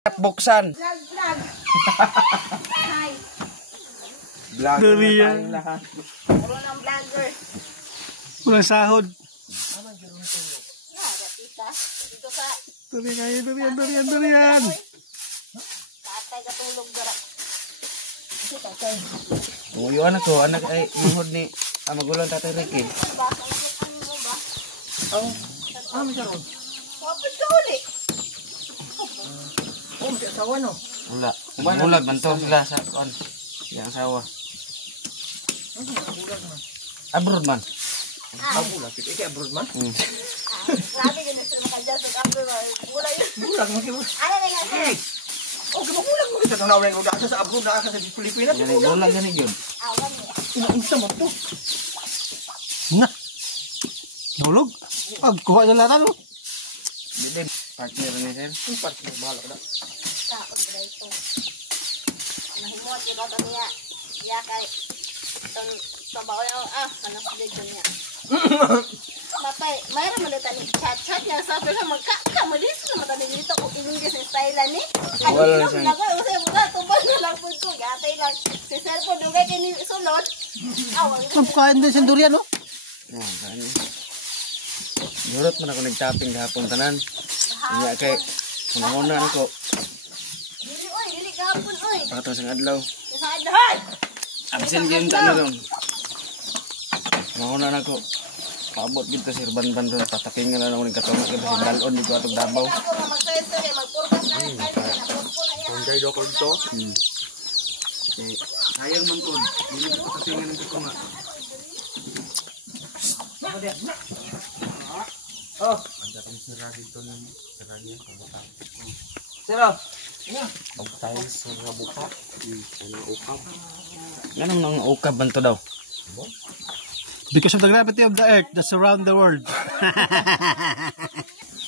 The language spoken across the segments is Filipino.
Buksan. Hi. Vlogger na tayong lahat. Puro ng vlogger. Walang sahod. Dito sa Durian. tatay katulog dara. Tuyuan ako, anak ay ihod ni magulang tatay Ricky. May karoon. Wapit ka uli. May asawa no? Wala. Bulag man to sila sa kon. Yang asawa. Abroad man. Bulag. Ikaw abroad man? Grabe ganun sila makadya sa kampo. Wala yun. Bulag mo kayo. Ano na nga sir? Okay, magulang mo kita. Nang nawala yung sa abroad na sa Pilipinas. Gani bulag gani yun. Awan mo. Inaunsa mo to. Na. Nahulog. Kuha na lahat ano. Dili partner ni sir. Yung partner, bahala ka na. Kaon ba ito? Nahimuat yung bata niya. Iya kay. Itong trabaho niya. Ano sa dito niya. Matay, mayroon malita ni chat-chat niya. Sabi na magkakamalis na matali dito kung iningis yung style ni. Wala Ano siya. na ko? Usay mo na. Tumbal na lang po ko. Gatay lang. Si cellphone dugay kini sulod. Awang. Pagkain din sa durian no. Oh, gani. Nurot man ako nag-tapping gahapon tanan. Iya kay una ako. Dili gapon oy. Pato sang adlaw. Sa adhan. Absent game ta na ron. Mauna na ko. Paabot dito sir ban-ban ron tatapingan na ako ng katulog kay si dalon dito atong Davao. Ako magkaysa kay magpurkas na kay na pusko na yan. Kung guide ako ito. Eh, sayang man ko. Dili ko tatapingan ng katunga. Oh. Anda kami sira dito ng sira niya kabutang. Sino? Pagtayo sa buka. Anong ukab? Ganun nang ukab man to daw. Because of the gravity of the earth that surround the world.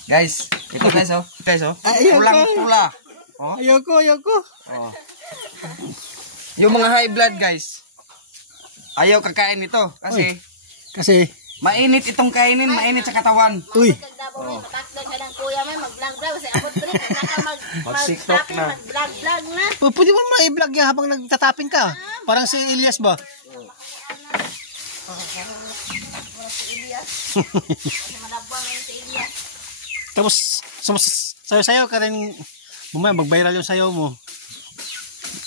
Guys, ito guys oh. Guys oh. Ayun, Pulang guys. pula. Oh. Ayoko. Oh. Yung mga high blood guys. Ayaw kakain nito kasi mainit itong kainin, mainit sa katawan. Uy. Kagdabo may matakdan ka ng kuya may mag-vlog kasi abot pa rin Mag-TikTok na. Mag-vlog na. Pwede mo ma-i-vlog yan habang nagtataping ka. Parang si Elias ba? Wala si Elias. Kasi malabwa na yun si Elias. Tapos sayo-sayo ka rin. Mamaya mag-viral yung sayo mo.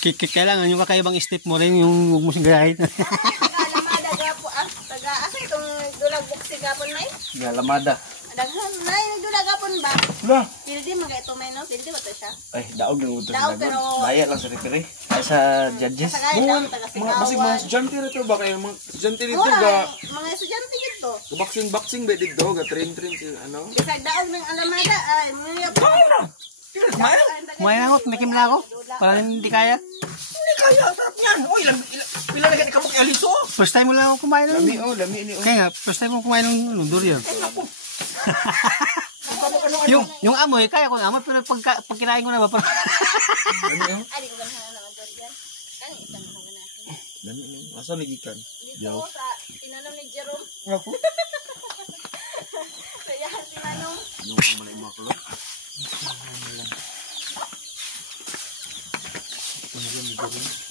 Kailangan yung kakaibang step mo rin yung huwag mo siyang gayahin. Alamada gapo taga-asa itong dulag buksi gapon may. Galamada. Daghan na yung dulag gapon ba? Wala. Pildi mga ito may no? Pildi ba ito siya? Ay, daog lang utos Daog, na pero- Bayad lang sa referee. Ay sa judges. Sa kaya daw Basig mga taga-sigawan. estudyante na ito ba kayo? Mga estudyante dito Mura ga mga estudyante dito. boxing ba dito? Ga train ano? Bisag daog ng alamada ay mga Kumain ako, tumikim lang ako. Parang hindi kaya. Hindi kaya, sarap yan. Uy, pila na ka kay Aliso. First time mo lang ako kumain ng... Lami ni Kaya nga, first time mo kumain ng durian. yung amoy, kaya ko na amoy, pero pag kinain ko na ba, parang... Ari ko ganahan na durian. Kan ikan na natin. Lami ni. Asa ni gikan? Dito sa inanom ni Jerome. Ako. Sa yahan si Manong. Ano ko malay mo ako lo? Ano